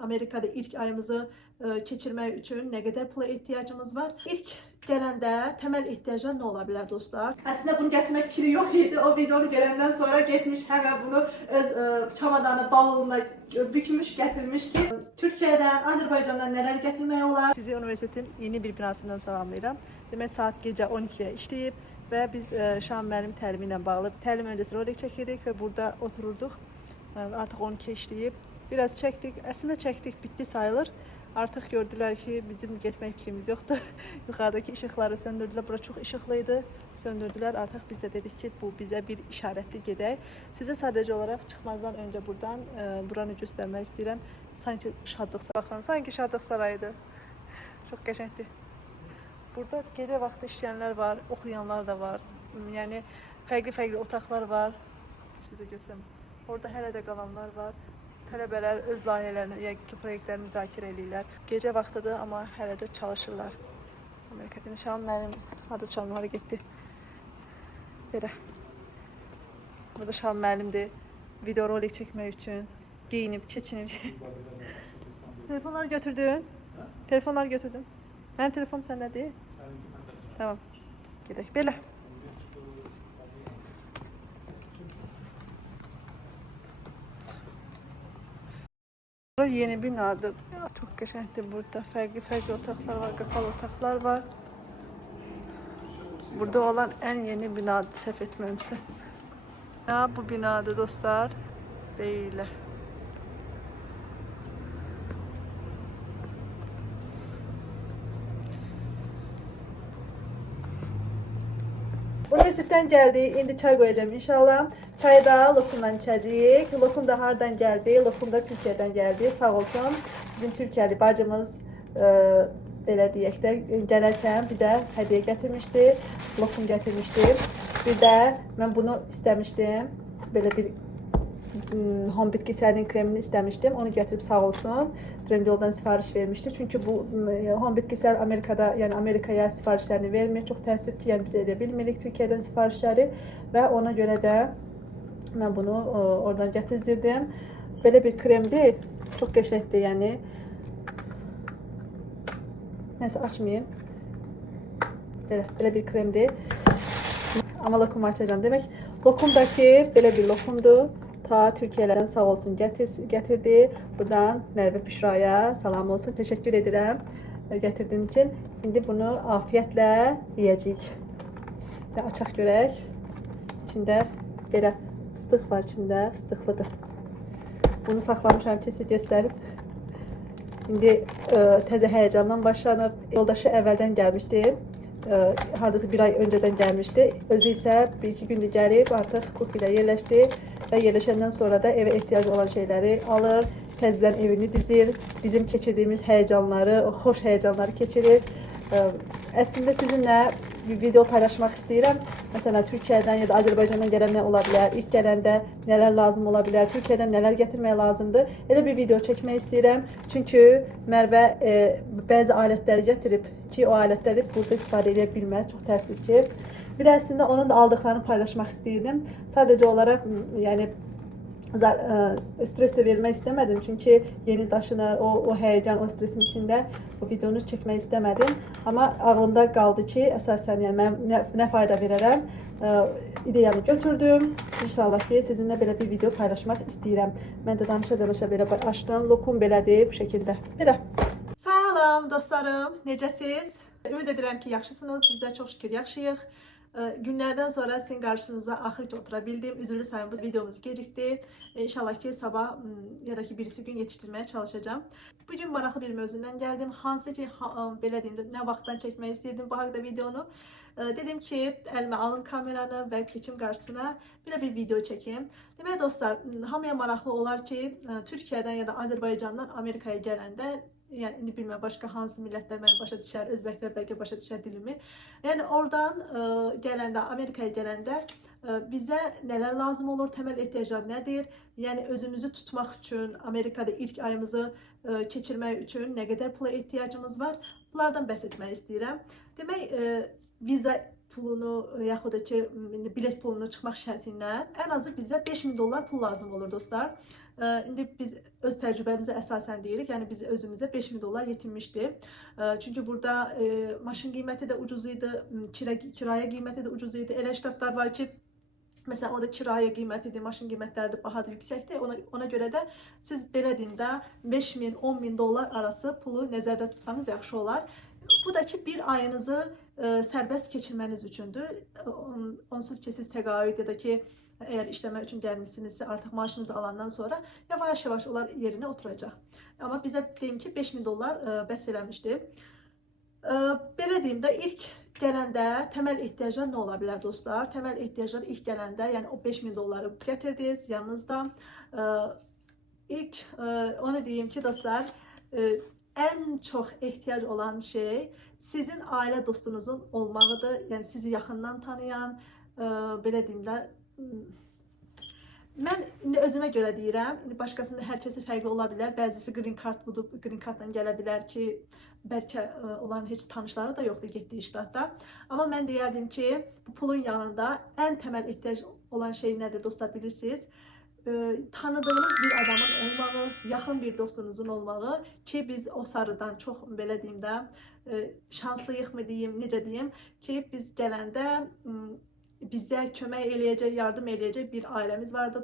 Amerika'da ilk ayımızı keçirmək üçün nə qədər pula ehtiyacımız var? İlk gələndə təməl ehtiyaclar nə ola bilər dostlar? Əslində bunu gətirmək fikri yox idi. O videonu görəndən sonra getmiş həmən bunu öz çamadanı, bavuluna bükmüş, gətirmiş ki, Türkiyədən, Azərbaycandan nələr gətirmək olar? Sizi universitetin yeni bir binasından salamlayıram. Demək saat gecə 12-yə işləyib və biz Şahan müəllim təlimi ilə bağlı təlim öncəsi rolik çəkirdik və burada otururduq. Artıq 12 işləyib. Biraz çəkdik. Əslində çəkdik, bitdi sayılır. Artıq gördülər ki, bizim getmək fikrimiz yoxdur. Yuxarıdakı işıqları söndürdülər. Bura çox işıqlıydı. Söndürdülər. Artıq biz də dedik ki, bu bizə bir işarətdir, gedək. Sizə sadəcə olaraq çıxmazdan öncə buradan buranı göstərmək istəyirəm. Sanki şadlıq sarayı. Sanki şadlıq sarayıdır. Çox qəşəngdir. Burada gecə vaxtı işləyənlər var, oxuyanlar da var. Yəni fərqli-fərqli otaqlar var. Sizə göstərim. Orada hələ də qalanlar var. Tələbələr öz layihələrini, yəni proyektlərini müzakirə edirlər. Gecə vaxtıdır, amma hələ də çalışırlar. Amerikada Şahan müəllim adı çalmaları getdi. Belə. Burada Şahan müəllimdir. Video rolik çəkmək üçün geyinib, keçinib. Telefonları götürdün? Telefonları götürdüm. Mənim telefonum səndədir? Tamam. Gedək. Belə. Burası yeni binadır. Ya, çok qəşəngdir burada. Fərqli otaqlar var, qapalı otaqlar var. Burada olan en yeni binadır, səhv etməmsə. Ya, bu binadır dostlar. Belə. Universitetten geldi. İndi çay koyacağım inşallah. Çayı da lokumdan içecek. Lokum da hardan geldi? Lokum da Türkiye'den geldi. Sağ olsun. Bizim Türkiye'li bacımız belə deyək də gələrkən bizə hədiyyə gətirmişdi. Lokum gətirmişdi. Bir də mən bunu istəmişdim. Belə bir home bitkisəlinin kremini istəmişdim. Onu gətirib sağ olsun. Trendyoldan sifariş vermişdi. Çünki bu home bitkisel Amerikada, yəni Amerikaya sifarişlərini vermir. Çox təəssüf ki, yəni biz edə bilmirik Türkiyədən sifarişləri və ona görə də mən bunu oradan gətirdim. Belə bir kremdir. Çox qəşəngdir, yəni. Nəsə açmayayım. Belə bir kremdir. Amma lokumu açacağım. Demək, lokumdakı belə bir lokumdur. Ta Türkiye'den sağ olsun getirdi. Buradan Merve Büşra'ya salam olsun. Teşekkür ederim getirdiğin için. Şimdi bunu afiyetle yiyəcəyik. Ve açaq görək. İçində belə fıstıq var içində. Fıstıqlıdır. Bunu saxlamışam ki, sizə göstərib. İndi təzə həyəcandan başlanıb. Yoldaşı əvvəldən gəlmişdi. Hardasa bir ay önceden gelmişti. Özü ise bir iki gündür gəlib, artıq Kufi'də yerləşdi və yerləşəndən sonra da evə ehtiyacı olan şeyləri alır, təzədən evini dizir, bizim keçirdiyimiz həyəcanları, o xoş həyəcanları keçirir. Əslində sizinlə bir video paylaşmaq istəyirəm. Məsələn, Türkiyədən ya da Azərbaycandan gələn nə ola bilər, ilk gələndə nələr lazım ola bilər, Türkiyədən nələr gətirmək lazımdır. Elə bir video çəkmək istəyirəm. Çünki Mərvə bəzi alətləri gətirib ki, o alətləri burada istifadə edə bilməz. Çox təəssüf ki. Bir də əslində onun da aldıqlarını paylaşmaq istəyirdim. Sadəcə olaraq, yəni stres de vermək istəmədim. Çünki yeni daşınır, o həyəcan, o stresin içində bu videonu çəkmək istəmədim. Amma ağlımda qaldı ki, əsasən yəni mən nə fayda verərəm. İdeyanı götürdüm. İnşallah ki, sizinlə belə bir video paylaşmaq istəyirəm. Mən də danışa belə açdım. Lokum belədir, bu şəkildə. Belə. Salam dostlarım, necəsiz? Ümid edirəm ki, yaxşısınız. Biz də çox şükür yaxşıyıq. Günlerden sonra sizin karşınıza ahirete oturabildim. Üzürlü sayın bu videomuz gecikti. İnşallah ki sabah ya da ki birisi gün yetiştirmeye çalışacağım. Bugün maraqlı bir mövzudan geldim. Hansı ki belə deyim də nə vaxtdan çəkmək istəyirdim bu haqda videonu. Dedim ki əlimə alın kameranı və keçim qarşısına belə bir video çəkeyim. Demək dostlar, hamıya maraqlı olar ki Türkiyədən ya da Azərbaycandan Amerikaya gələndə, yəni indi bilməm başqa hansı millətlər məni başa düşər, özbəklər bəlkə başa düşər dilimi. Yəni oradan gələndə, Amerikaya gələndə bizə nələr lazım olur, təməl ehtiyaclar nədir? Yəni özümüzü tutmaq üçün, Amerikada ilk ayımızı keçirmək üçün nə qədər pula ehtiyacımız var? Bunlardan bəhs etmək istəyirəm. Demək, viza pulunu yaxud da ki bilet pulunu çıxmaq şərti ilə ən azı bizə 5000 dollar pul lazım olur dostlar. İndi biz öz təcrübəmizə əsasən deyirik, yəni biz özümüzə 5000 dollar yetirmişdi. Çünki burada maşın qiyməti də ucuz idi, kirayə qiyməti də ucuz idi. Elə ştatlar var ki, mesela orada kiraya qiymətidir, maşın qiymətləri də bahadır, yüksəkdir. Ona görə də siz belə deyim də 5000, 10.000 dollar arası pulu nəzərdə tutsanız yaxşı olar. Bu da ki bir ayınızı sərbəst keçirməniz üçündür. Onsuz ki siz təqaüd ya da ki eğer işləmək üçün gəlmişsinizsə artıq maaşınızı alandan sonra yavaş-yavaş onlar yerinə oturacaq. Amma bizə deyim ki 5000 dollar bəs eləmişdi. Belə deyim də ilk gələndə təməl ehtiyaclar nə ola bilər dostlar? Təməl ehtiyaclar ilk gələndə, yəni o 5000 dolları gətirdiniz yanınızda. İlk onu deyim ki dostlar, ən çox ehtiyac olan şey sizin ailə dostunuzun olmağıdır. Yəni sizi yaxından tanıyan, belə deyim də, mən indi özümə görə deyirəm, indi başqasında hər kəsi fərqli ola bilər. Bəzisi green card budub, green cardla gələ bilər ki, bəlkə onların heç tanışları da yoxdur getdiyi ştatda. Amma mən deyərdim ki, bu pulun yanında ən təməl ehtiyac olan şey nədir dostlar, bilirsiniz? Tanıdığınız bir adamın olmağı, yaxın bir dostunuzun olmağı ki biz o sarıdan çox belə deyim də şanslıyıq mı deyim, necə deyim ki biz gələndə bizə kömək eləyəcək, yardım eləyəcək bir ailəmiz vardı,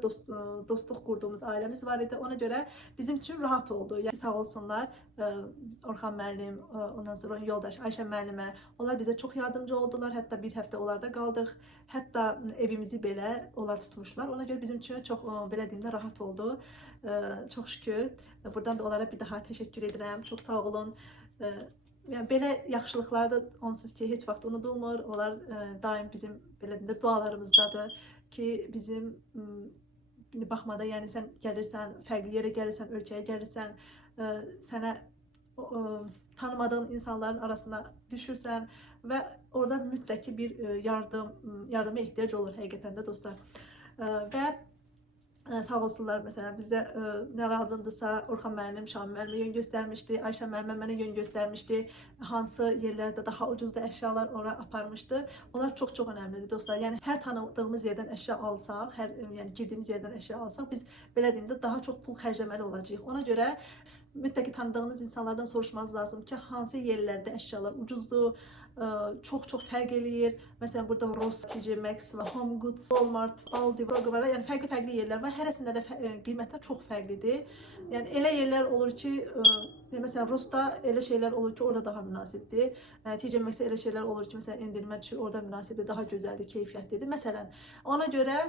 dostluq qurduğumuz ailəmiz var idi. Ona görə bizim üçün rahat oldu. Yəni sağ olsunlar Orxan müəllim, ondan sonra yoldaş Ayşə müəllimə, onlar bizə çox yardımcı oldular. Hətta bir həftə onlarda qaldıq. Hətta evimizi belə onlar tutmuşlar. Ona görə bizim üçün çox belə deyim də rahat oldu. Çox şükür. Buradan da onlara bir daha təşəkkür edirəm. Çox sağ olun. Yəni belə yaxşılıqlar da onsuz ki heç vaxt unudulmur. Onlar daim bizim belə də dualarımızdadır ki bizim baxmada, yəni sən gəlirsən, fərqli yerə gəlirsən, ölkəyə gəlirsən, sənə tanımadığın insanların arasına düşürsən və orada mütləq ki bir yardıma ehtiyac olur həqiqətən də dostlar. Və sağ olsunlar, mesela bizə nə lazımdırsa Orxan müəllim, Şamil müəllimə yön göstərmişdi, Ayşə müəllimə mənə yön göstərmişdi, hansı yerlərdə daha ucuzda əşyalar ora aparmışdı. Onlar çox-çox önəmlidir dostlar. Yəni hər tanıdığımız yerdən əşya alsaq, yəni girdiyimiz yerdən əşya alsaq, biz belə deyim də daha çox pul xərcləməli olacağıq. Ona görə mütləq tanıdığınız insanlardan soruşmanız lazım ki, hansı yerlərdə əşyalar ucuzdur, çox fərq eləyir. Məsələn, burada Ross, TJ Maxx və Home Goods, Walmart, Aldi, Kroger, yəni fərqli yerlər var. Hərəsində də qiymətlər çox fərqlidir. Yəni elə yerlər olur ki, məsələn Rossda elə şeylər olur ki, orada daha münasibdir. TJ Maxx'də elə şeylər olur ki, məsələn endirmə düşür, orada münasibdir, daha gözəldir, keyfiyyətlidir. Məsələn, ona görə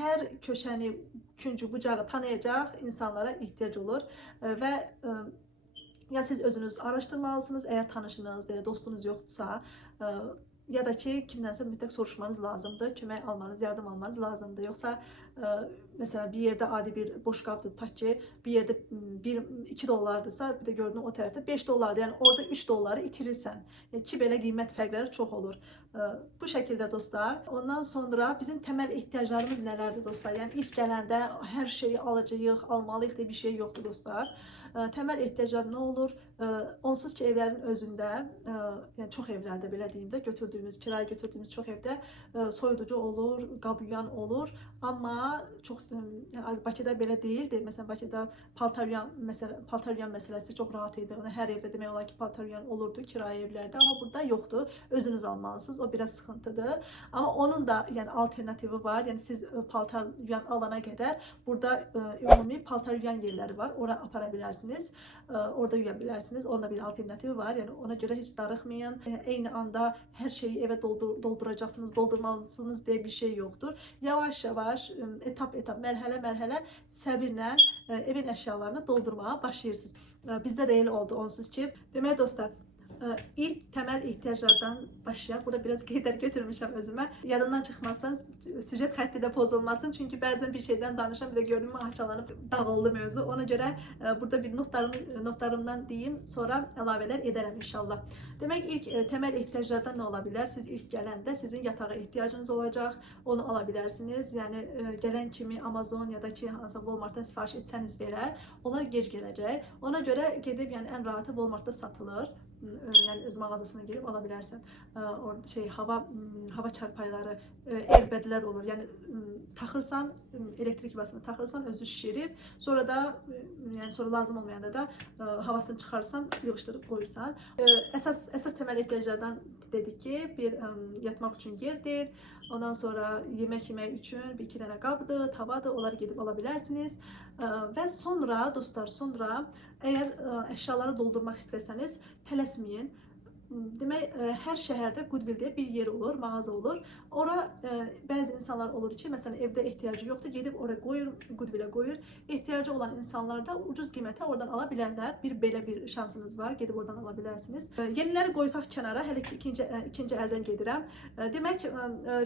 hər köşəni, küncü, bucağı tanıyacaq insanlara ehtiyac olur və ya siz özünüz araşdırmalısınız, eğer tanışınız, belə dostunuz yoxdursa, ya da ki kimdənsə mütləq soruşmanız lazımdır, kömək almanız, yardım almanız lazımdır. Yoxsa mesela bir yerdə adi bir boş qabdır, tutaq ki bir yerdə 2 dollardırsa, bir də gördüyün o tərəfdə 5 dollardır. Yəni orada 3 dolları itirirsən. Yəni ki belə qiymət fərqləri çox olur. Bu şəkildə dostlar. Ondan sonra bizim təməl ehtiyaclarımız nələrdir dostlar? Yəni ilk gələndə hər şeyi alacağıq, almalıyıq deyə bir şey yoxdur dostlar. Təməl ehtiyaclar nə olur? Onsuz ki evlərin özündə, yəni çox evlərdə belə deyim də, kirayə götürdüyümüz çox evdə soyuducu olur, qab yuyan olur. Amma çox, yəni Bakıda belə deyildi. Məsələn, Bakıda paltar yuyan məsələsi çox rahat idi. Ona hər evdə demək olar ki, paltar yuyan olurdu kirayə evlərdə. Amma burada yoxdur. Özünüz almalısınız. O biraz sıxıntıdır. Amma onun da yəni alternativi var. Yəni siz paltar yuyan alana qədər burada ümumi paltar yuyan yerləri var. Ora apara bilərsiniz. Orada yuya bilərsiniz. Onda bir alternativi var. Yəni ona görə heç darıxmayın. Eyni anda hər şeyi evə dolduracaqsınız, doldurmalısınız deyə bir şey yoxdur. Yavaş-yavaş, etap-etap, mərhələ-mərhələ səbirlə evin əşyalarını doldurmağa başlayırsınız. Bizdə də elə oldu onsuz ki. Demək dostlar, İlk temel ihtiyaçlardan başlayaq. Burada biraz qeydər götürmüşəm özümə. Yadından çıxmasın, süjet xətti də pozulmasın. Çünki bəzən bir şeydən danışam, bir də gördüm haçalanıb dağıldı mövzu. Ona görə burada bir notlarımdan deyim, sonra əlavələr edərəm inşallah. Demək ilk temel ihtiyaçlardan nə ola bilər? Siz ilk gələndə sizin yatağa ehtiyacınız olacaq. Onu ala bilərsiniz. Yəni gələn kimi Amazon ya da ki hansı Walmartdan sifariş etsəniz belə, onlar gec gələcək. Ona görə gedib yəni ən rahatı Walmartda satılır. yəni öz mağazasına girib ala bilərsən. Orada hava çarpayları, airbaglər olur. Yəni taxırsan, elektrik yuvasını taxırsan, özü şişirib, sonra da yəni sonra lazım olmayanda da havasını çıxarırsan, yığışdırıb qoyursan. Əsas təməl ehtiyaclardan dedik ki, bir yatmaq üçün yerdir. Ondan sonra yemək yemək üçün bir iki dənə qabdır, tavadır, onları gedib ala bilərsiniz. Və sonra dostlar, əgər əşyaları doldurmaq istəsəniz, tələsməyin. Demək, hər şəhərdə Goodwill deyə bir yer olur, mağaza olur. Ora bəzi insanlar olur ki, məsələn, evdə ehtiyacı yoxdur, gedib oraya qoyur, Goodwill-ə qoyur. Ehtiyacı olan insanlar da ucuz qiymətə oradan ala bilərlər. Belə bir şansınız var, gedib oradan ala bilərsiniz. Yeniləri qoysaq kənara, hələ ki ikinci əldən gedirəm. Demək,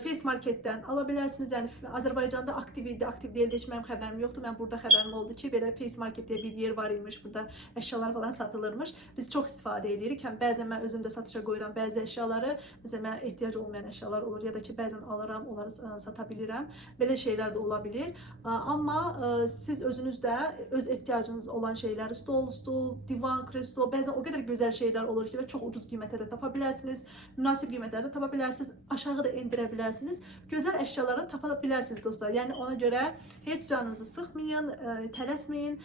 Face Marketdən ala bilərsiniz. Yəni Azərbaycanda aktiv idi, aktiv deyildi, heç mənim xəbərim yoxdur. Mən burada xəbərim oldu ki, belə Face Market deyə bir yer var imiş, burada əşyalar falan satılırmış. Biz çox istifadə edirik. Həm bəzən mən özüm də satışa qoyuram bəzi əşyaları, məsələn, mənə ehtiyac olmayan əşyalar olur ya da ki, bəzən alıram, onları sata bilirəm. Belə şeylər də ola bilir. Amma siz özünüz də öz ehtiyacınız olan şeyləri, stol, divan, kreslo, bəzən o qədər gözəl şeylər olur ki, və çox ucuz qiymətə də tapa bilərsiniz, münasib qiymətlərdə tapa bilərsiniz, aşağı da endirə bilərsiniz. Gözəl əşyaları tapa bilərsiniz dostlar. Yəni ona görə heç canınızı sıxmayın, tələsməyin,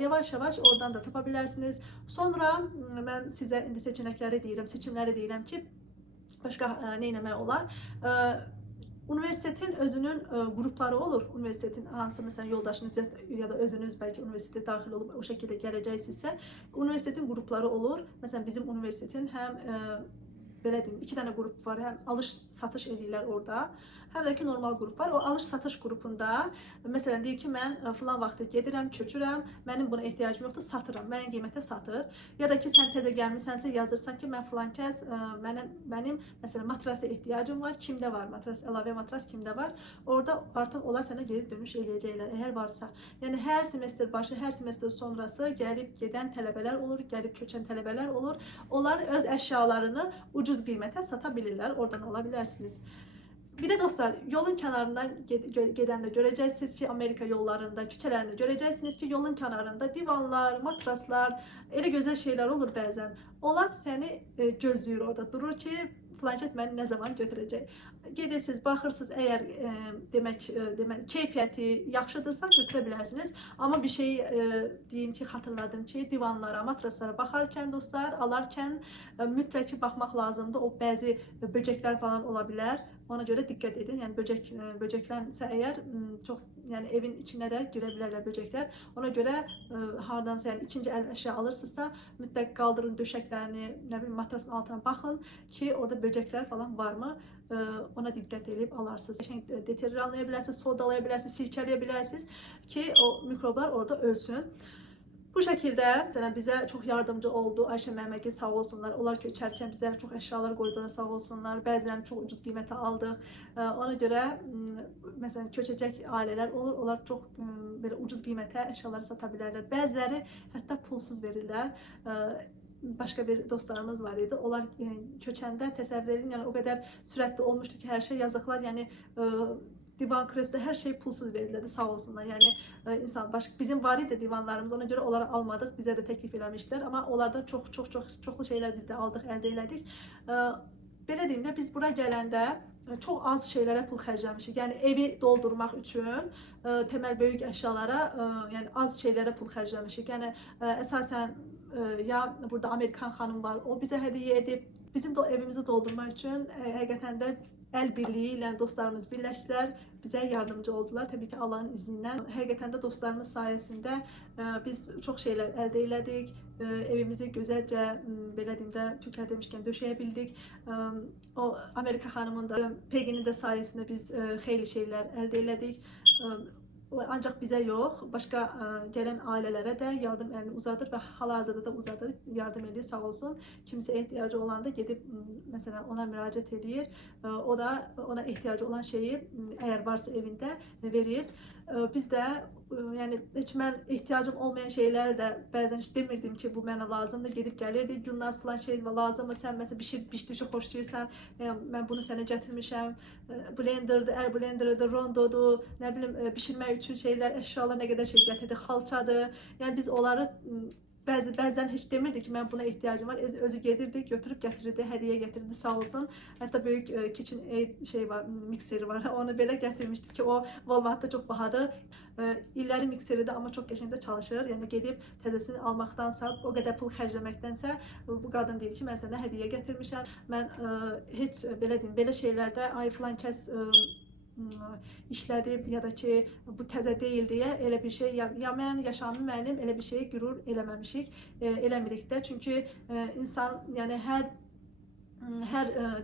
yavaş-yavaş oradan da tapa bilərsiniz. Sonra mən sizə indi seçimləri deyirəm ki, başqa nə etmək olar? Universitetin özünün qrupları olur. Universitetin hansı məsələn yoldaşınız ya da özünüz bəlkə universitetə daxil olub o şəkildə gələcəksinizsə, universitetin qrupları olur. Məsələn, bizim universitetin həm belə deyim, 2 dənə qrup var, həm alış-satış eləyirlər orada, həm də ki normal qrup var. O alış-satış qrupunda məsələn deyir ki, mən filan vaxtda gedirəm, köçürəm, mənim buna ehtiyacım yoxdur, satıram, mənim qiymətə satır. Ya da ki sən təzə gəlmisənsə yazırsan ki, mən filan kəs mənim məsələn matrasa ehtiyacım var, kimdə var matras, əlavə matras kimdə var? Orada artıq onlar sənə geri dönüş eləyəcəklər, əgər varsa. Yəni hər semestr başı, hər semestr sonrası gəlib gedən tələbələr olur, gəlib köçən tələbələr olur. Onlar öz əşyalarını ucuz qiymətə sata bilirlər, oradan ala bilərsiniz. Bir də dostlar, yolun kənarından gedəndə görəcəksiniz ki, Amerika yollarında, küçələrində görəcəksiniz ki, yolun kənarında divanlar, matraslar, elə gözəl şeylər olur bəzən. Onlar səni gözləyir orada, durur ki, filan kəs məni nə zaman götürəcək. Gedirsiniz, baxırsınız, əgər demək keyfiyyəti yaxşıdırsa götürə bilərsiniz. Amma bir şey deyim ki, xatırladım ki, divanlara, matraslara baxarkən dostlar, alarkən mütləq ki baxmaq lazımdır. O bəzi böcəklər falan ola bilər. Ona görə diqqət edin. Yəni böcəklənsə əgər çox, yəni evin içinə də girə bilərlər böcəklər. Ona görə hardansa yəni ikinci əl əşya alırsınızsa, mütləq qaldırın döşəklərini, nə bilim matrasın altına baxın ki, orada böcəklər falan varmı? Ona diqqət edib alarsınız. Deterjanlaya bilərsiniz, sodalaya bilərsiniz, sirkələyə bilərsiniz ki, o mikroblar orada ölsün. Bu şəkildə bizə çox yardımcı oldu Ayşə Məmmədgil, sağ olsunlar. Onlar köçərkən bizə çox əşyalar qoydular, sağ olsunlar. Bəzilərini çox ucuz qiymətə aldıq. Ona görə məsələn köçəcək ailələr olur, onlar çox belə ucuz qiymətə əşyaları sata bilərlər. Bəziləri hətta pulsuz verirlər. Başqa bir dostlarımız var idi. Onlar köçəndə təsəvvür edin, yəni o qədər sürətli olmuşdu ki, hər şey yazıqlar, yəni divan, kreslo, hər şey pulsuz verilirdi, sağ olsunlar. Yəni bizim var idi divanlarımız, ona görə onları almadıq, bizə də təklif eləmişdilər, amma onlardan çoxlu şeylər biz də aldıq, əldə elədik. Belə deyim də, biz bura gələndə çox az şeylərə pul xərcləmişik. Yəni evi doldurmaq üçün təməl böyük əşyalara, yəni az şeylərə pul xərcləmişik. Yəni əsasən ya burada Amerikan xanım var, o bizə hədiyyə edib, bizim evimizi doldurmaq üçün həqiqətən də əl birliyi ilə dostlarımız birləşdilər, bizə yardımcı oldular. Təbii ki, Allahın iznindən. Həqiqətən də dostlarımız sayəsində biz çox şeylər əldə elədik. Evimizi gözəlcə, belə deyim də, Türkiyə demişkən döşəyə bildik. O Amerika xanımın da, Peggy'nin də sayəsində biz xeyli şeylər əldə elədik. Ancaq bizə yox, başqa gələn ailələrə də yardım əlini uzadır və hal-hazırda da uzadır, yardım edir, sağ olsun. Kimsə ehtiyacı olanda gedib məsələn ona müraciət edir. O da ona ehtiyacı olan şeyi əgər varsa evində verir. Biz də yəni heç mən ehtiyacım olmayan şeyləri də bəzən heç demirdim ki, bu mənə lazımdır, gedib gəlirdi. Günnaz falan şey lazımdır, sən məsələn bişdişi xoşlayırsan, mən bunu sənə gətirmişəm. Blenderdir, əl blenderdir, rondodur, nə bilim bişirmək üçün şeylər, əşyalar nə qədər şey gətirdi, xalçadır. Yəni biz onları Bəzən heç demirdi ki, mən buna ehtiyacım var. Özü gedirdi, götürüb gətirirdi, hədiyyə gətirirdi, sağ olsun. Hətta böyük KitchenAid şey var, mikseri var. Onu belə gətirmişdi ki, o Walmartda çox bahadır. İllərin mikseridir, amma çox qəşəngdə çalışır. Yəni gedib təzəsini almaqdansa, o qədər pul xərcləməkdənsə, bu qadın deyir ki, mən sənə hədiyyə gətirmişəm. Mən heç belə deyim, belə şeylərdə ay filan kəs işlədib ya da ki bu təzə deyil deyə elə bir şey ya mən Yaşamı müəllim elə bir şeyə qürur eləməmişik, eləmirik də. Çünki insan yəni hər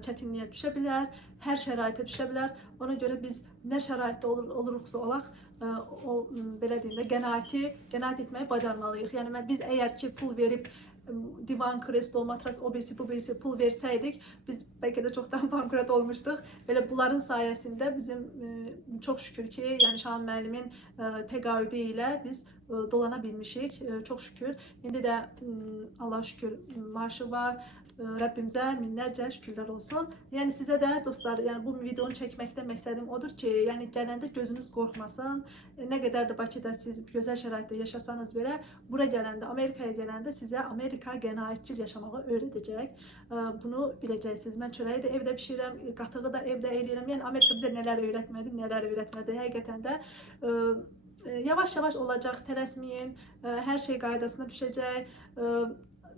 çətinliyə düşə bilər, hər şəraitə düşə bilər. Ona görə biz nə şəraitdə oluruqsa olaq, o belə deyim də qənaət etməyi bacarmalıyıq. Yəni biz əgər ki pul verib divan, kreslo, matras, o birisi, bu birisi pul versəydik, biz bəlkə də çoxdan bankrot olmuşduq. Belə bunların sayəsində bizim çox şükür ki, yəni Şahan müəllimin təqaüdü ilə biz dolana bilmişik. Çox şükür. İndi də Allah şükür maaşı var. Rəbbimizə minnətcə şükürlər olsun. Yəni sizə də dostlar, yəni bu videonu çəkməkdə məqsədim odur ki, yəni gələndə gözünüz qorxmasın. Nə qədər də Bakıda siz gözəl şəraitdə yaşasanız belə, bura gələndə, Amerikaya gələndə sizə Amerika qənaətcil yaşamağı öyrədəcək. Bunu biləcəksiniz. Mən çörəyi də evdə bişirirəm, qatığı da evdə eləyirəm. Yəni Amerika bizə nələr öyrətmədi. Həqiqətən də yavaş-yavaş olacaq, tələsməyin. Hər şey qaydasına düşəcək.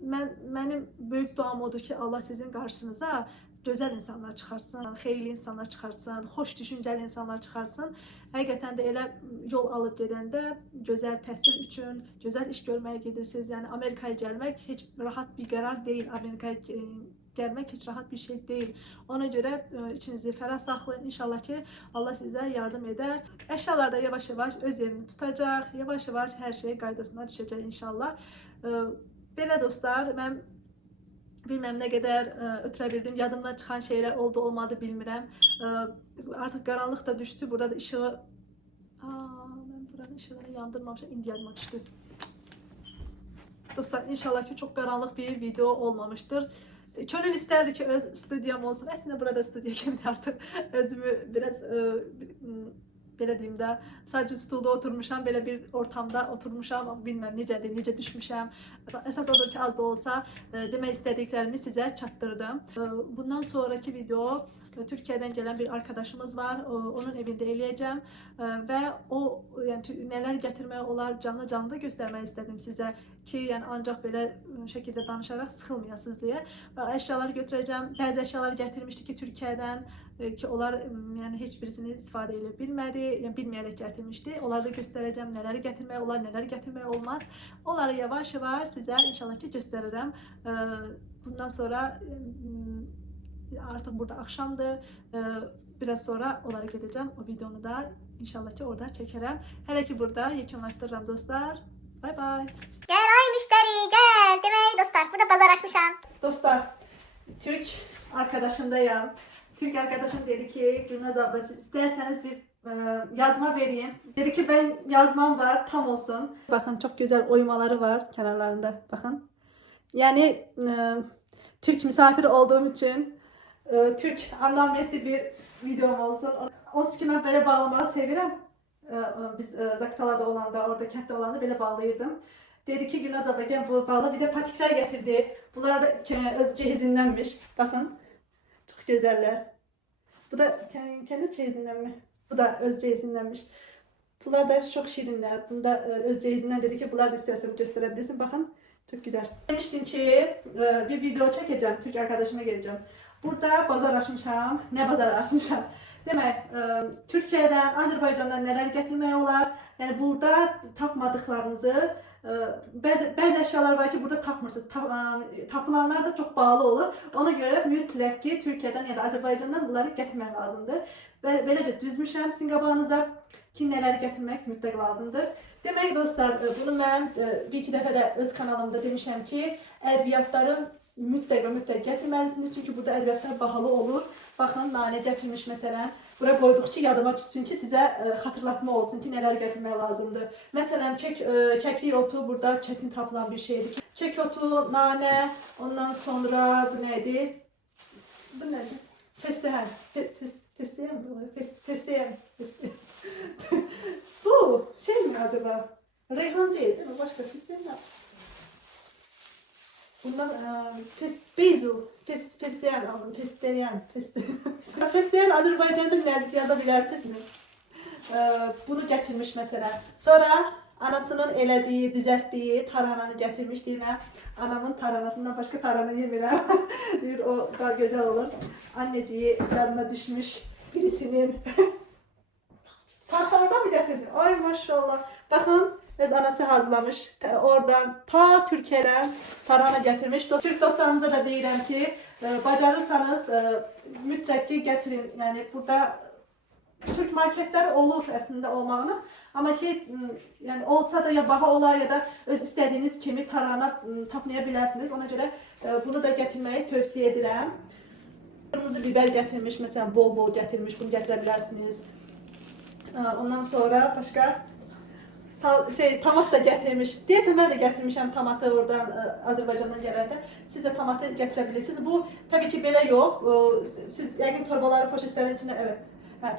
Mənim böyük duam odur ki, Allah sizin qarşınıza gözəl insanlar çıxarsın, xeyirli insanlar çıxarsın, xoş düşüncəli insanlar çıxarsın. Həqiqətən də elə yol alıb gedəndə gözəl təhsil üçün, gözəl iş görməyə gedirsiniz. Yəni Amerikaya gəlmək heç rahat bir qərar deyil. Amerikaya gəlmək heç rahat bir şey deyil. Ona görə içinizi ferah saxlayın. İnşallah ki Allah sizə yardım edər. Əşyalar da yavaş-yavaş öz yerini tutacaq. Yavaş-yavaş hər şey qaydasına düşəcək inşallah. Belə dostlar, mən bilməm nə qədər ötürə bildim. Yadımdan çıxan şeylər oldu, olmadı bilmirəm. Artıq qaranlıq da düşdü. Burada da işığı... Mən buranın işığını yandırmamışam. İndi yadıma düşdü. Dostlar, inşallah ki çox qaranlıq bir video olmamışdır. Könül istərdi ki öz studiyam olsun. Əslində burada studiya kimi artıq özümü biraz... belə deyim də, sadəcə stulda oturmuşam, belə bir ortamda oturmuşam, bilməm necədir, necə düşmüşəm. Əsas odur ki, az da olsa demək istədiklərimi sizə çatdırdım. Bundan sonraki video Türkiyədən gələn bir arkadaşımız var, onun evində eləyəcəm və o yəni nələr gətirmək olar, canlı da göstərmək istədim sizə ki, yəni ancaq belə şəkildə danışaraq sıxılmayasınız deyə. Əşyaları götürəcəm. Bəzi əşyalar gətirmişdi ki, Türkiyədən ki, onlar yəni heç birisini istifadə edə bilmədi, yəni bilməyərək gətirmişdi. Onları da göstərəcəm, nələri gətirmək olar, nələri gətirmək olmaz. Onları yavaş-yavaş sizə inşallah ki göstərirəm. Bundan sonra artıq burada axşamdır. Biraz sonra onlara gedəcəm. O videonu da inşallah ki orada çəkərəm. Hələ ki burada yekunlaşdırıram dostlar. Bay bay. Gel ay müşteri gel. Demək dostlar, burada bazar açmışam. Dostlar, Türk arkadaşımdayım. Türk arkadaşım dedi ki, Gülnaz abla siz isterseniz bir yazma vereyim. Dedi ki ben yazmam var, tam olsun. Bakın çok güzel oymaları var kenarlarında. Bakın. Yani Türk misafiri olduğum için Türk anlamlı bir videom olsun. Olsun ki ben böyle bağlamağı seviyorum. Biz Zaktala'da olanda, orada kentte olanda böyle bağlayırdım. Dedi ki Gülnaz abla gel bu bağla. Bir de patikler getirdi. Bunlar da öz cehizindenmiş. Bakın. Çok güzeller. Bu da kendi cehizinden mi? Bu da öz cehizindenmiş. Bunlar da çok şirinler. Bunu da öz cehizinden dedi ki bunlar da istersen gösterebilirsin. Bakın çok güzel. Demiştim ki bir video çekeceğim. Türk arkadaşıma geleceğim. Burada pazar açmışam. Ne pazar açmışam? Demək, Türkiyədən, Azərbaycandan nələr gətirmək olar? Yəni burada tapmadıqlarınızı, bəzi əşyalar var ki, burada tapmırsınız. Tapılanlar da çox pahalı olur. Ona görə mütləq ki, Türkiyədən ya da Azərbaycandan bunları gətirmək lazımdır. Beləcə düzmüşəm sizin qabağınıza ki, nələri gətirmək mütləq lazımdır. Demək dostlar, bunu mən bir-iki dəfə də öz kanalımda demişəm ki, ədviyyatları mütləq gətirməlisiniz. Çünki burada ədviyyatlar bahalı olur. Baxın, nanə gətirmiş məsələn. Bura qoyduq ki, yadıma düşsün ki, sizə xatırlatma olsun ki, nələr gətirmək lazımdır. Məsələn, kəklik otu burada çətin tapılan bir şeydir. Kek otu, nanə, ondan sonra bu nədir? Bu nədir? Fesleğen. Fesleğen mi? Fesleğen. Bu şey mi acaba? Reyhan değil mi? Başka fesleğen mi? Bundan basil, fesleğen Azerbaycan'da nədir yaza bilərsinizmi? Bunu gətirmiş məsələn. Sonra anasının elədiyi, düzəltdiyi tarhananı gətirmiş, deyir mən anamın tarhanasından başqa tarhana yemirəm. Deyir o daha gözəl olur. Anneciyi yanına düşmüş birisinin salçalardan mı gətirdi? Ay maşallah. Baxın, öz anası hazırlamış. Oradan ta Türkiye'den tarhana gətirmiş. Türk dostlarımıza da deyirəm ki, bacarırsanız mütləq ki gətirin. Yəni burada Türk marketler olur aslında olmağını. Ama ki yani olsa da ya baha olar ya da öz istediğiniz kimi tarhana tapmaya bilərsiniz. Ona göre bunu da gətirməyi tövsiyə edirəm. Kırmızı biber getirmiş, mesela bol bol getirmiş, bunu getirebilirsiniz. Ondan sonra başka tomat da getirmiş. Deyəsən mən də gətirmişəm tomatı oradan Azərbaycandan gələndə. Siz də tomatı gətirəbilirsiniz. Bu tabii ki belə yox. Siz yəqin torbaları poşetlərin içine evet.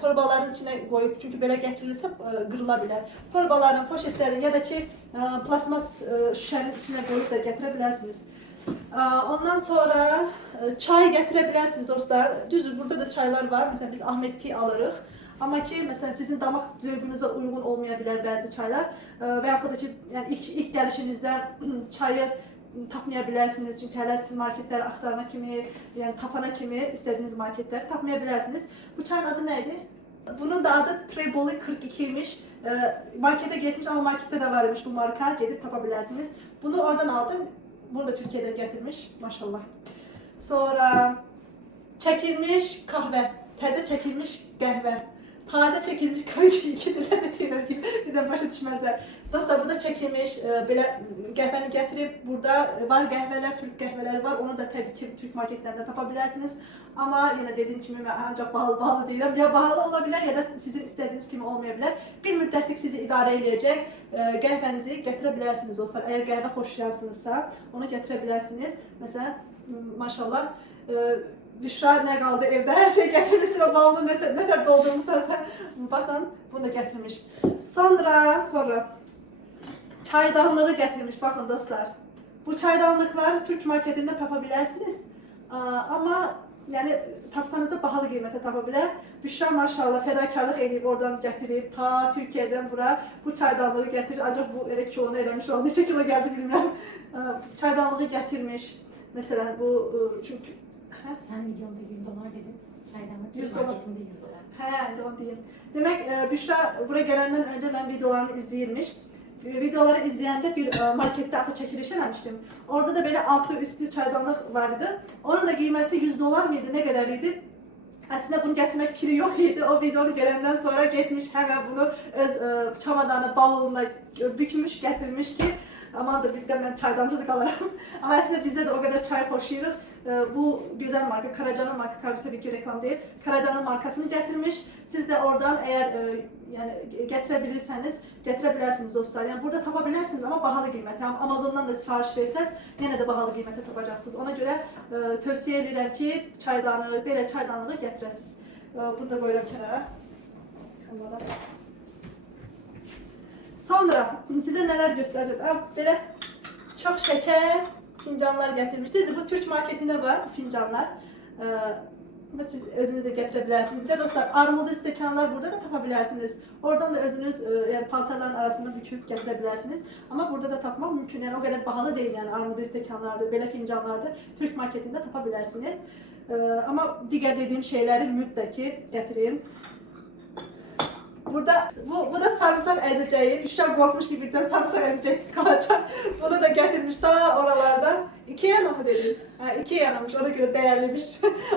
Torbaların içine koyup çünkü belə gətirilirsə qırıla bilər. Torbaların, poşetlərin ya da ki plasmas şüşənin içine koyup da gətirə bilərsiniz. Ondan sonra çay gətirə bilərsiniz dostlar. Düzdür, burada da çaylar var. Mesela biz Ahmet Tea alırıq. Ama ki mesela sizin damak zövqünüzə uygun olmayabilir bazı çaylar. Və yaxud da ki yani ilk gəlişinizdə çayı tapmayabilirsiniz. Çünkü hələ siz marketləri axtarana kimi, yani tapana kimi istediğiniz marketləri tapmayabilirsiniz. Bu çayın adı neydi? Bunun da adı Treboli 42 imiş. Markete getmiş ama markette de varmış bu marka. Gedip tapabilirsiniz. Bunu oradan aldım. Bunu da Türkiye'den getirmiş. Maşallah. Sonra çekilmiş kahve. Təzə çekilmiş qəhvə. Taze çekilmiş köycü ikidir de deyirəm ki, birdən başa düşməzlər. Dostlar, bu da çekilmiş, belə qəhvəni gətirib, burada var qəhvələr, Türk qəhvələri var, onu da təbii ki Türk marketlərində tapa bilərsiniz. Ama yine dediğim gibi ben ancak pahalı deyirəm, ya pahalı olabilir ya da sizin istediğiniz kimi olmayabilir. Bir müddetlik sizi idare edəcək qəhvənizi gətirə bilərsiniz dostlar. Eğer qəhvə xoşlayarsınızsa, onu gətirə bilərsiniz. Mesela maşallah, Büşra ne kaldı evde her şey getirmiş ve bağımlı ne kadar doldurmuşsan sen bakın bunu da getirmiş. Sonra çaydanlığı getirmiş bakın dostlar. Bu çaydanlıklar Türk marketinde tapabilirsiniz. Ama yani tapsanızda pahalı qiymətə tapa bilər. Büşra maşallah fədakarlıq edib oradan gətirib ta Türkiye'den bura bu çaydanlığı gətirir. Ancaq bu elə ki onu eləmiş o neçə kilo gəldi bilmirəm. Çaydanlığı gətirmiş. Mesela bu çünkü sen videomda $100 dedin. Çaydanlık $100. marketinde $100. He, onu diyeyim. Demek Büşra buraya gelenden önce ben videolarımı izleyirmiş. Videoları izleyende bir markette atı çekiliş eləmişdim. Orada da böyle altı üstü çaydanlık vardı. Onun da kıymeti $100 mıydı, ne kadarıydı? Aslında bunu getirmek fikri yok idi. O videonu görenden sonra getmiş hemen bunu öz çamadanı, bavuluna bükmüş, getirmiş ki aman da bir de ben çaydansız kalırım. Ama aslında bizde de o kadar çay koşuyoruz. Bu güzel marka, Karaca'nın marka, Karaca tabii ki reklam değil. Karaca'nın markasını getirmiş. Siz de oradan eğer yani getirebilirsiniz dostlar. Yani burada tapabilirsiniz ama pahalı qiymət. Yani Amazon'dan da sipariş verirseniz yine de pahalı qiymətə tapacaksınız. Ona göre tövsiye ederim ki çaydanlığı, böyle çaydanlığı getirəsiniz. Bunu da koyuram kenara. Sonra size neler göstereceğim. Böyle çok şeker fincanlar getirmişsiniz. Bu Türk marketinde var bu fincanlar. Ama siz özünüzde getirebilirsiniz. Bir de dostlar armudlu stekanlar burada da tapabilirsiniz. Oradan da özünüz yani paltarların arasında büküp getirebilirsiniz. Ama burada da tapmak mümkün. Yani o kadar pahalı değil yani armudlu stekanlarda, böyle fincanlarda Türk marketinde tapabilirsiniz. Ama diğer dediğim şeyleri müttəki getirin. Burada bu da sarımsak ezeceği. Büşra korkmuş gibi birden sarımsak ezeceğiz kalacak. Bunu da getirmiş daha oralardan. Ikea'na mı dedin? Ikea'namış. Ona göre değerliymiş.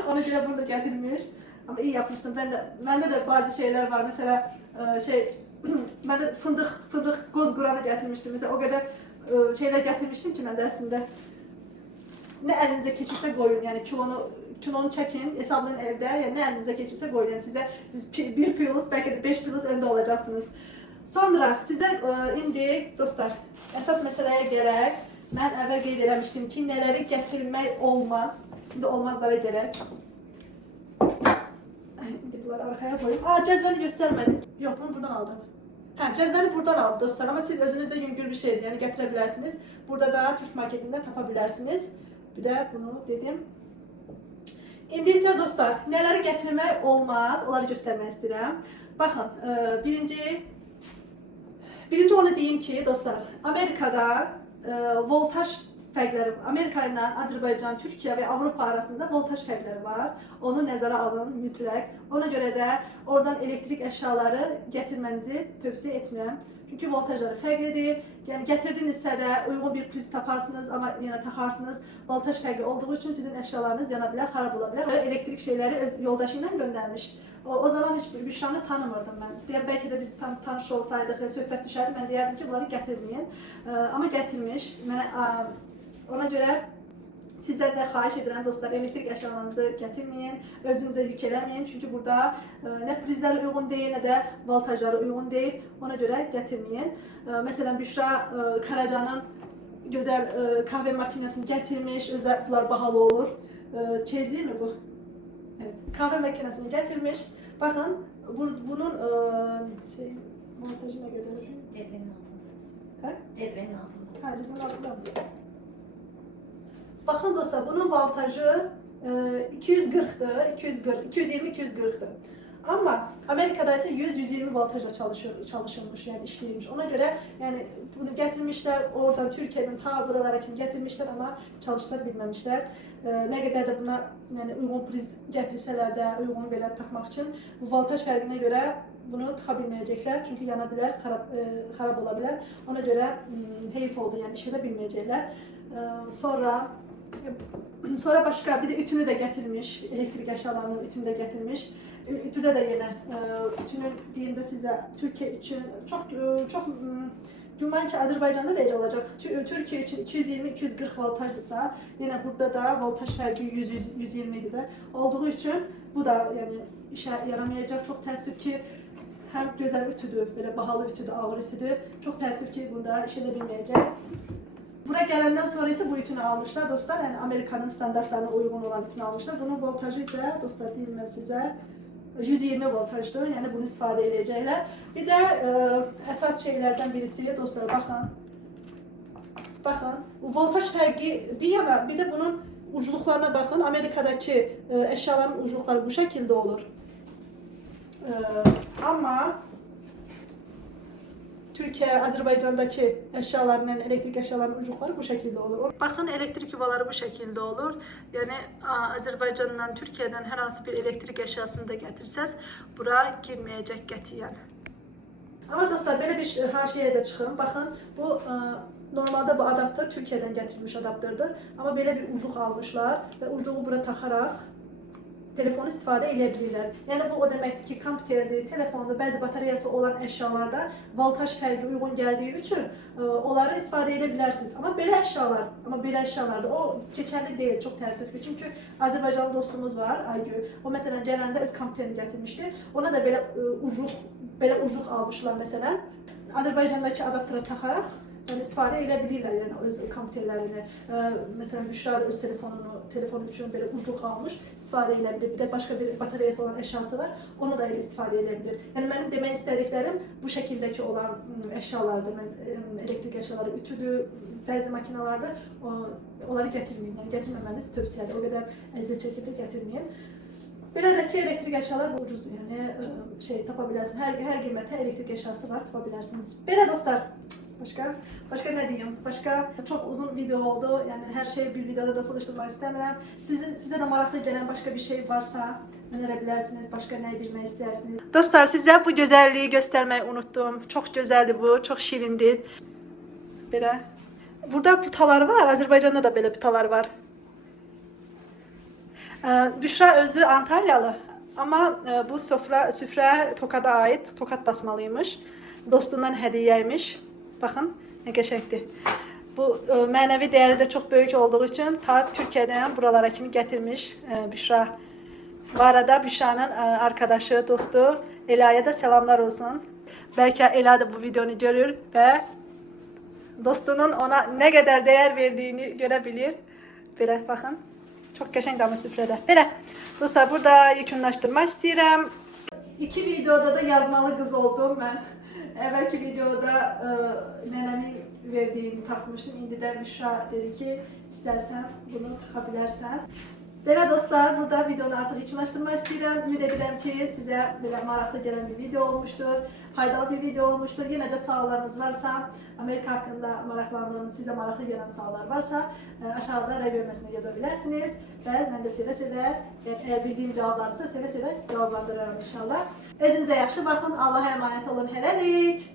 Ona göre bunu da getirmiş. Ama iyi yapmışsın. Bende de bazı şeyler var. Mesela ben de fındık göz kuranı getirmiştim. Mesela o kadar şeyler getirmiştim ki ben de aslında. Ne elinize keçirse koyun yani kilonu çekin, hesaplayın evde, yani ne elinize geçirse koyun. Yani siz 1 plus, belki de 5 plus önde olacaksınız. Sonra size indi dostlar, esas meseleye gerek, ben evvel qeyd eləmişdim ki, neleri getirmək olmaz, indi olmazlara gerek. İndi bunları arkaya koyayım. Cəzvəni göstermedim. Yok, bunu buradan aldım. Hə, cəzvəni buradan alıb dostlar, amma siz özünüzdə yüngül bir şeydir, yəni gətirə bilərsiniz. Burada da Türk marketində tapa bilərsiniz. Bir də bunu dedim. İndi isə dostlar, nələri gətirmək olmaz, onları göstərmək istəyirəm. Baxın, birinci onu deyim ki, dostlar, Amerikada voltaj fərqləri, Amerika ilə Azərbaycan, Türkiyə və Avropa arasında voltaj fərqləri var. Onu nəzərə alın mütləq. Ona görə də oradan elektrik əşyaları gətirmənizi tövsiyə etmirəm. Çünki voltajları fərqlidir. Yəni gətirdinizsə də uyğun bir priz taparsınız, amma yenə taxarsınız. Voltaj fərqli olduğu üçün sizin əşyalarınız yana bilər, xarab ola bilər. Elektrik şeyləri öz yoldaşı ilə göndərmiş. O zaman heç bir Büşranı tanımırdım mən. Deyəm, bəlkə də biz tanış olsaydıq, söhbət düşərdi, mən deyərdim ki, bunları gətirməyin. Amma gətirmiş. Ona görə sizə də xahiş edirəm dostlar, elektrik əşyalarınızı gətirməyin, özünüzə yük eləməyin. Çünki burada nə prizlər uyğun deyil, nə də voltajları uyğun deyil. Ona görə gətirməyin. Məsələn, Büşra Karacanın gözəl kahve makinesini gətirmiş, özlər bunlar bahalı olur. Çeyizli mi bu? Evet. Kahve makinesini gətirmiş. Baxın, bunun montajı nə qədər? Cezvenin altında. Hə? Cezvenin altında. Hə, cezvenin altında. Baxın dostlar, bunun voltajı 240'dır, 220-240'dır. Amma Amerikada isə 100-120 voltajla çalışılmış, yəni işləyilmiş. Ona görə yəni bunu gətirmişlər, oradan Türkiyədən ta buralara kimi gətirmişlər, amma çalışdıra bilməmişlər. Nə qədər də buna yəni uyğun priz gətirsələr də, uyğun belə taxmaq üçün bu voltaj fərqinə görə bunu taxa bilməyəcəklər. Çünki yana bilər, xarab ola bilər. Ona görə heyf oldu, yəni işlədə bilməyəcəklər. Sonra başqa bir də ütünü də gətirmiş, elektrik əşyalarının ütünü də gətirmiş. Ütüdə də yenə ütünün deyim də sizə Türkiyə üçün çox güman ki Azərbaycanda da elə olacaq. Türkiyə üçün 220-240 voltajdırsa, yenə burada da voltaj fərqi 100-120 də olduğu üçün bu da yəni işə yaramayacaq. Çox təəssüf ki həm gözəl ütüdür, belə bahalı ütüdür, ağır ütüdür. Çox təəssüf ki bunda iş edə bilməyəcək. Bura gələndən sonra isə bu ütünü almışlar dostlar, yəni Amerikanın standartlarına uyğun olan ütünü almışlar. Bunun voltajı isə dostlar deyim mən sizə 120 voltajdır, yəni bunu istifadə edəcəklər. Bir də əsas şeylərdən birisi dostlar baxın. Baxın, voltaj fərqi bir yana, bir də bunun ucluqlarına baxın. Amerikadakı əşyaların ucluqları bu şəkildə olur. Amma Türkiyə, Azərbaycandakı əşyaların, elektrik əşyalarının ucluqları bu şəkildə olur. Baxın, elektrik yuvaları bu şəkildə olur. Yəni, Azərbaycandan, Türkiyədən hər hansı bir elektrik əşyasını da gətirsəz, bura girməyəcək qətiyyən. Amma dostlar, belə bir haşiyəyə də çıxın. Baxın, bu normalda bu adaptör Türkiyədən gətirilmiş adaptördür. Amma belə bir ucluq almışlar və ucluğu bura taxaraq telefonu istifadə edə bilirlər. Yəni bu o deməkdir ki, kompüterdir, telefondur, bəzi batareyası olan əşyalarda voltaj fərqi uyğun gəldiyi üçün onları istifadə edə bilərsiniz. Amma belə əşyalarda o keçərli deyil, çox təəssüf ki. Çünki Azərbaycanlı dostumuz var, Aygül. O məsələn gələndə öz kompüterini gətirmişdi. Ona da belə ucluq almışlar məsələn. Azərbaycandakı adaptörə taxaraq istifadə edə bilirlər, yəni öz kompüterlərini. Məsələn, Büşra da öz telefonu üçün belə ucluq almış, istifadə edə bilir. Bir də başqa bir batareyası olan əşyası var, onu da elə istifadə edə bilir. Yəni mənim demək istədiklərim bu şəkildəki olan əşyalardır. Elektrik əşyaları ütüdür, bəzi makinalarda onları gətirməyin, yəni gətirməməniz tövsiyədir. O qədər əziyyət çəkib də gətirməyin. Belə də ki, elektrik əşyalar ucuzdur, yəni tapa bilərsiniz. Hər qiymətə elektrik əşyası var, tapa bilərsiniz. Belə dostlar. Başqa nə deyim? Başqa çox uzun video oldu. Yəni hər şeyi bir videoda da sığışdırmaq istəmirəm. Sizə də maraqlı gələn başqa bir şey varsa önerə bilərsiniz. Başqa nəyi bilmək istəyirsiniz? Dostlar, sizə bu gözəlliyi göstərməyi unutdum. Çox gözəldir bu, çox şirindir. Belə. Burada butalar var. Azərbaycanda da belə butalar var. Büşra özü Antalyalı. Amma bu süfrə Tokada aid. Tokat basmalıymış. Dostundan hədiyyəymiş. Baxın, nə qəşəngdir. Bu mənəvi dəyəri də çox böyük olduğu üçün ta Türkiyədən buralara kimi gətirmiş Büşra. Bu arada Büşra'nın arkadaşı, dostu Ela'ya da selamlar olsun. Bəlkə Ela da bu videonu görür və dostunun ona nə qədər dəyər verdiyini görə bilir. Belə, baxın. Çox qəşəng damı süfrədə. Belə, dostlar, burada yekunlaşdırmaq istəyirəm. İki videoda da yazmalı qız oldum mən. Əvvəlki videoda nənəmin verdiyini taxmışdım. İndi də Büşra dedi ki, istərsən bunu taxa bilərsən. Belə dostlar, burada videonu artıq yekunlaşdırmaq istəyirəm. Ümid edirəm ki, sizə belə maraqlı gələn bir video olmuşdur, faydalı bir video olmuşdur. Yenə də suallarınız varsa, Amerika haqqında maraqlandığınız, sizə maraqlı gələn suallar varsa, aşağıda rəy bölməsinə yaza bilərsiniz. Və mən də sevə-sevə, əgər bildiyim cavablarınızsa sevə-sevə cavablandırıram inşallah. Özünüzə yaxşı baxın, Allaha əmanət olun, hələlik.